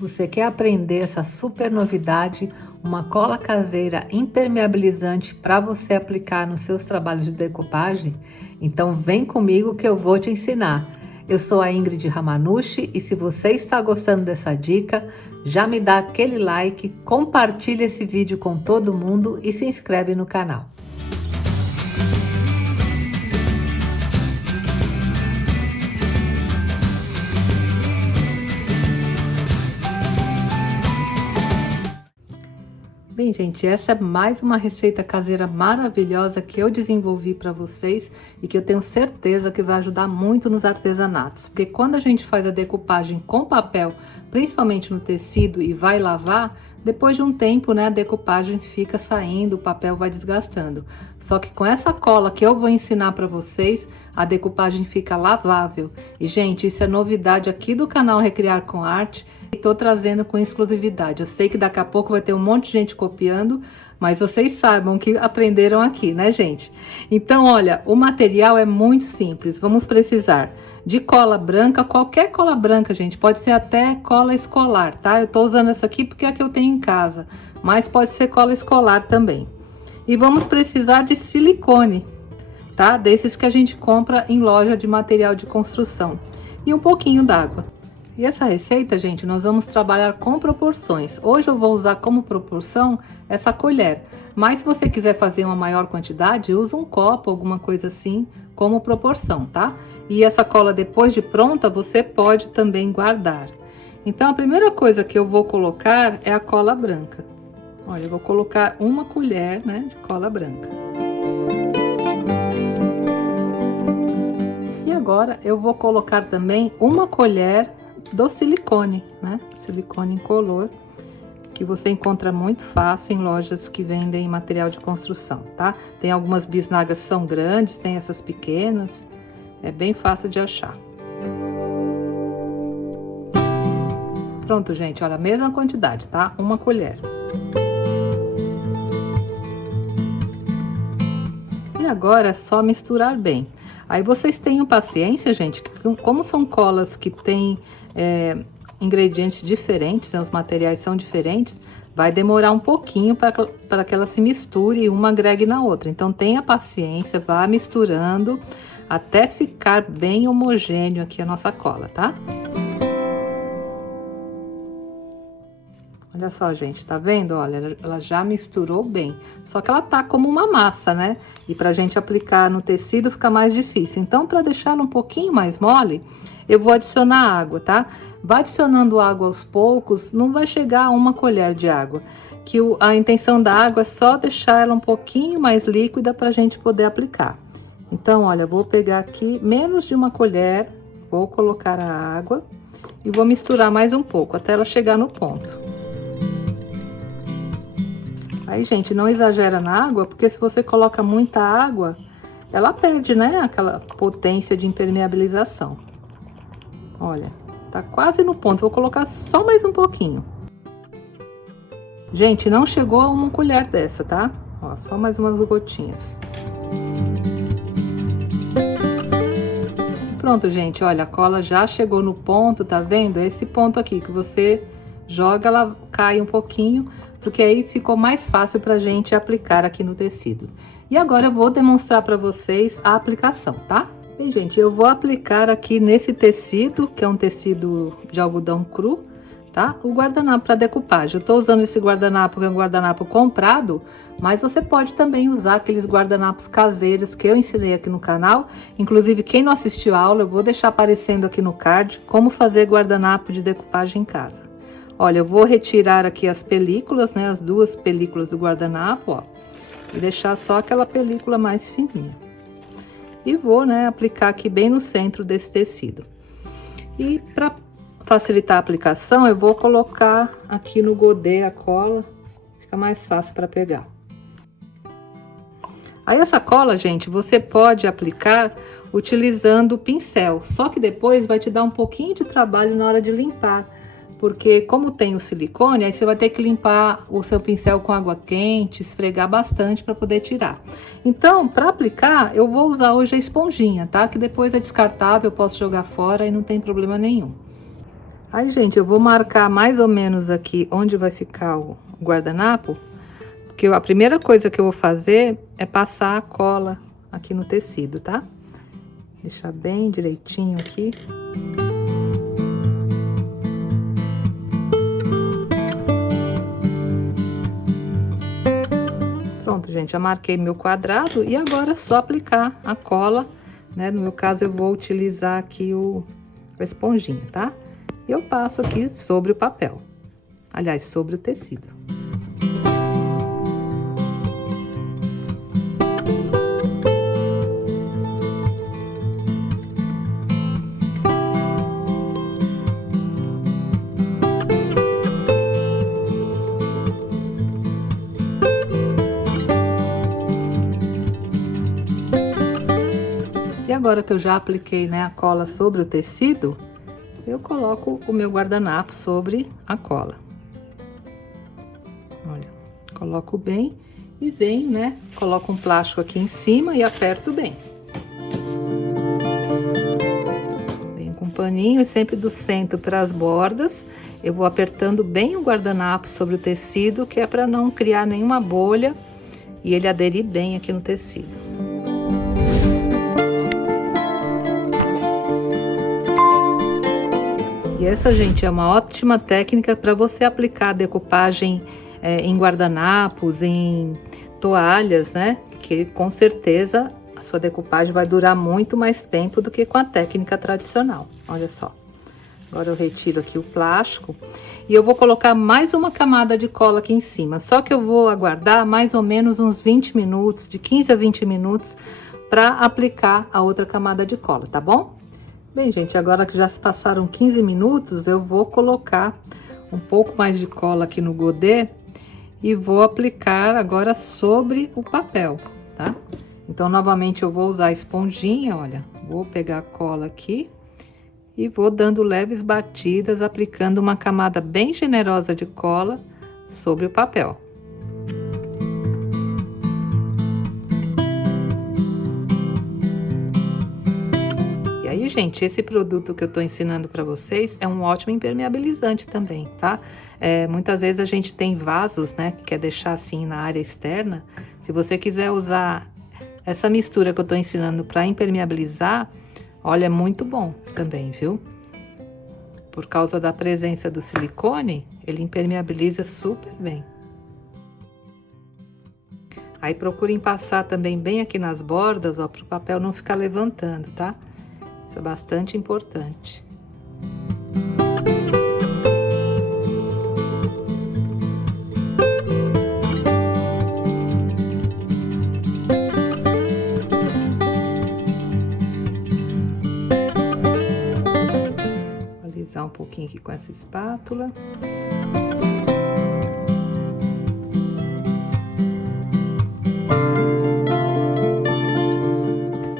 Você quer aprender essa super novidade, uma cola caseira impermeabilizante para você aplicar nos seus trabalhos de decopagem? Então vem comigo que eu vou te ensinar. Eu sou a Ingrid Ramanushi e se você está gostando dessa dica, já me dá aquele like, compartilha esse vídeo com todo mundo e se inscreve no canal. Bem, gente, essa é mais uma receita caseira maravilhosa que eu desenvolvi para vocês e que eu tenho certeza que vai ajudar muito nos artesanatos. Porque quando a gente faz a decupagem com papel, principalmente no tecido, e vai lavar, depois de um tempo, né, a decupagem fica saindo, o papel vai desgastando. Só que com essa cola que eu vou ensinar para vocês, a decupagem fica lavável. E, gente, isso é novidade aqui do canal Recriar com Arte. Estou trazendo com exclusividade. Eu sei que daqui a pouco vai ter um monte de gente copiando, mas vocês saibam que aprenderam aqui, né, gente? Então, olha, o material é muito simples. Vamos precisar de cola branca, qualquer cola branca, gente. Pode ser até cola escolar, tá? Eu tô usando essa aqui porque é a que eu tenho em casa, mas pode ser cola escolar também. E vamos precisar de silicone, tá? Desses que a gente compra em loja de material de construção. E um pouquinho d'água. E essa receita, gente, nós vamos trabalhar com proporções. Hoje eu vou usar como proporção essa colher. Mas se você quiser fazer uma maior quantidade, usa um copo, alguma coisa assim, como proporção, tá? E essa cola, depois de pronta, você pode também guardar. Então, a primeira coisa que eu vou colocar é a cola branca. Olha, eu vou colocar uma colher, né, de cola branca. E agora, eu vou colocar também uma colher do silicone, né? Silicone incolor, que você encontra muito fácil em lojas que vendem material de construção, tá? Tem algumas bisnagas que são grandes, tem essas pequenas, é bem fácil de achar. Pronto, gente, olha, a mesma quantidade, tá? Uma colher. E agora é só misturar bem. Aí vocês tenham paciência, gente, como são colas que têm ingredientes diferentes, né, os materiais são diferentes, vai demorar um pouquinho para que ela se misture e uma agregue na outra. Então tenha paciência, vá misturando até ficar bem homogêneo aqui a nossa cola, tá? Olha só, gente, tá vendo? Olha, ela já misturou bem. Só que ela tá como uma massa, né? E pra gente aplicar no tecido fica mais difícil. Então, pra deixar ela um pouquinho mais mole, eu vou adicionar água, tá? Vai adicionando água aos poucos, não vai chegar a uma colher de água. Que a intenção da água é só deixar ela um pouquinho mais líquida pra gente poder aplicar. Então, olha, eu vou pegar aqui menos de uma colher, vou colocar a água e vou misturar mais um pouco, até ela chegar no ponto. Aí, gente, não exagera na água, porque se você coloca muita água, ela perde, né, aquela potência de impermeabilização. Olha, tá quase no ponto, vou colocar só mais um pouquinho. Gente, não chegou a uma colher dessa, tá? Ó, só mais umas gotinhas. Pronto, gente, olha, a cola já chegou no ponto, tá vendo? Esse ponto aqui que você joga, ela cai um pouquinho, porque aí ficou mais fácil pra gente aplicar aqui no tecido. E agora eu vou demonstrar pra vocês a aplicação, tá? Bem, gente, eu vou aplicar aqui nesse tecido, que é um tecido de algodão cru, tá? O guardanapo para decupagem. Eu tô usando esse guardanapo, que é um guardanapo comprado, mas você pode também usar aqueles guardanapos caseiros que eu ensinei aqui no canal. Inclusive, quem não assistiu a aula, eu vou deixar aparecendo aqui no card como fazer guardanapo de decupagem em casa. Olha, eu vou retirar aqui as películas, né? As duas películas do guardanapo, ó. E deixar só aquela película mais fininha. E vou, né, aplicar aqui bem no centro desse tecido. E para facilitar a aplicação, eu vou colocar aqui no godê a cola. Fica mais fácil para pegar. Aí essa cola, gente, você pode aplicar utilizando o pincel. Só que depois vai te dar um pouquinho de trabalho na hora de limpar. Porque como tem o silicone, aí você vai ter que limpar o seu pincel com água quente, esfregar bastante para poder tirar. Então, para aplicar, eu vou usar hoje a esponjinha, tá? Que depois é descartável, eu posso jogar fora e não tem problema nenhum. Aí, gente, eu vou marcar mais ou menos aqui onde vai ficar o guardanapo, porque a primeira coisa que eu vou fazer é passar a cola aqui no tecido, tá? Deixar bem direitinho aqui. Pronto, gente, já marquei meu quadrado e agora é só aplicar a cola, né? No meu caso, eu vou utilizar aqui a esponjinha, tá? E eu passo aqui sobre o papel, aliás, sobre o tecido. E agora que eu já apliquei, né, a cola sobre o tecido, eu coloco o meu guardanapo sobre a cola. Olha, coloco bem e venho, né, coloco um plástico aqui em cima e aperto bem. Venho com um paninho e sempre do centro para as bordas, eu vou apertando bem o guardanapo sobre o tecido, que é para não criar nenhuma bolha e ele aderir bem aqui no tecido. E essa, gente, é uma ótima técnica para você aplicar a decupagem em guardanapos, em toalhas, né? Que com certeza a sua decupagem vai durar muito mais tempo do que com a técnica tradicional. Olha só. Agora eu retiro aqui o plástico e eu vou colocar mais uma camada de cola aqui em cima. Só que eu vou aguardar mais ou menos uns 20 minutos, de 15 a 20 minutos, para aplicar a outra camada de cola, tá bom? Bem, gente, agora que já se passaram 15 minutos, eu vou colocar um pouco mais de cola aqui no godê e vou aplicar agora sobre o papel, tá? Então, novamente, eu vou usar a esponjinha, olha, vou pegar a cola aqui e vou dando leves batidas, aplicando uma camada bem generosa de cola sobre o papel. E aí, gente, esse produto que eu tô ensinando para vocês é um ótimo impermeabilizante também, tá? Muitas vezes a gente tem vasos, né, que quer deixar assim na área externa. Se você quiser usar essa mistura que eu tô ensinando para impermeabilizar, olha, é muito bom também, viu? Por causa da presença do silicone, ele impermeabiliza super bem. Aí procurem passar também bem aqui nas bordas, ó, para o papel não ficar levantando, tá? Isso é bastante importante. Vou alisar um pouquinho aqui com essa espátula.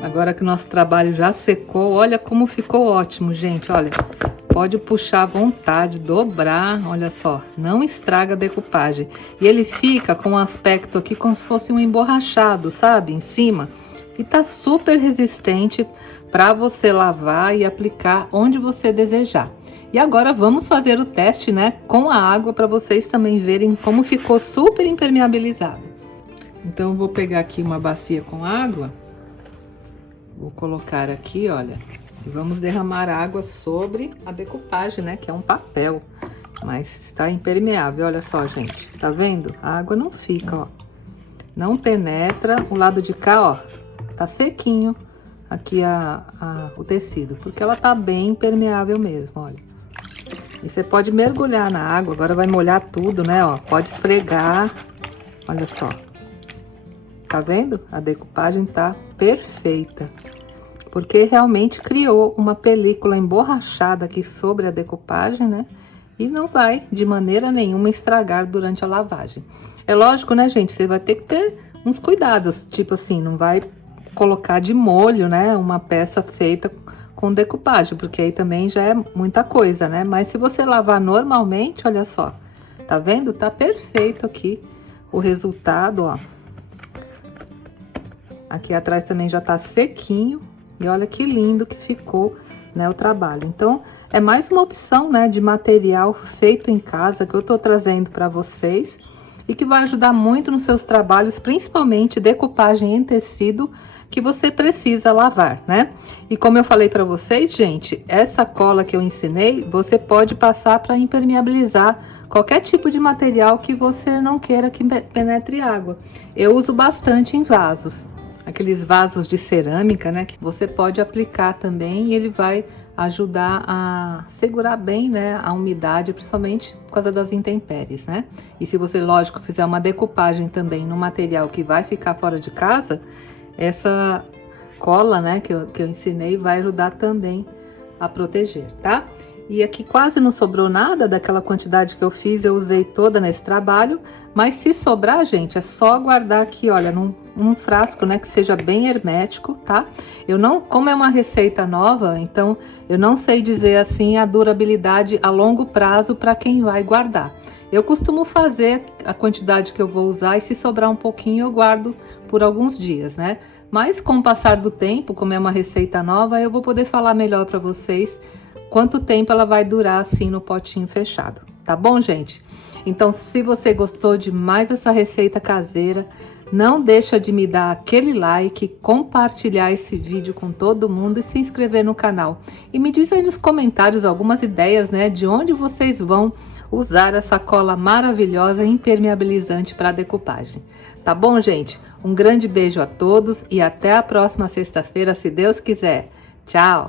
Agora que o nosso trabalho já secou, olha como ficou ótimo, gente, olha. Pode puxar à vontade, dobrar, olha só, não estraga a decupagem. E ele fica com um aspecto aqui como se fosse um emborrachado, sabe, em cima. E tá super resistente para você lavar e aplicar onde você desejar. E agora vamos fazer o teste, né, com a água para vocês também verem como ficou super impermeabilizado. Então eu vou pegar aqui uma bacia com água. Vou colocar aqui, olha, e vamos derramar água sobre a decupagem, né? Que é um papel, mas está impermeável. Olha só, gente, tá vendo? A água não fica, ó. Não penetra. O lado de cá, ó, tá sequinho aqui o tecido, porque ela tá bem impermeável mesmo, olha. E você pode mergulhar na água, agora vai molhar tudo, né, ó. Pode esfregar, olha só. Tá vendo? A decupagem tá perfeita, porque realmente criou uma película emborrachada aqui sobre a decupagem, né? E não vai de maneira nenhuma estragar durante a lavagem. É lógico, né, gente? Você vai ter que ter uns cuidados, tipo assim, não vai colocar de molho, né, uma peça feita com decupagem, porque aí também já é muita coisa, né? Mas se você lavar normalmente, olha só, tá vendo? Tá perfeito aqui o resultado, ó. Aqui atrás também já tá sequinho. E olha que lindo que ficou, né, o trabalho. Então, é mais uma opção, né, de material feito em casa que eu tô trazendo para vocês e que vai ajudar muito nos seus trabalhos, principalmente decupagem em tecido, que você precisa lavar, né? E como eu falei para vocês, gente, essa cola que eu ensinei, você pode passar para impermeabilizar qualquer tipo de material que você não queira que penetre água. Eu uso bastante em vasos, aqueles vasos de cerâmica, né, que você pode aplicar também e ele vai ajudar a segurar bem, né, a umidade, principalmente por causa das intempéries, né? E se você, lógico, fizer uma decupagem também no material que vai ficar fora de casa, essa cola, né, que eu ensinei vai ajudar também a proteger, tá? E aqui quase não sobrou nada daquela quantidade que eu fiz, eu usei toda nesse trabalho, mas se sobrar, gente, é só guardar aqui, olha, num frasco, né, que seja bem hermético, tá? Eu não, como é uma receita nova, então eu não sei dizer assim a durabilidade a longo prazo para quem vai guardar. Eu costumo fazer a quantidade que eu vou usar e se sobrar um pouquinho eu guardo por alguns dias, né? Mas com o passar do tempo, como é uma receita nova, eu vou poder falar melhor para vocês quanto tempo ela vai durar assim no potinho fechado, tá bom, gente? Então, se você gostou de mais essa receita caseira, não deixa de me dar aquele like, compartilhar esse vídeo com todo mundo e se inscrever no canal. E me diz aí nos comentários algumas ideias, né, de onde vocês vão usar essa cola maravilhosa e impermeabilizante para decupagem. Tá bom, gente? Um grande beijo a todos e até a próxima sexta-feira, se Deus quiser. Tchau!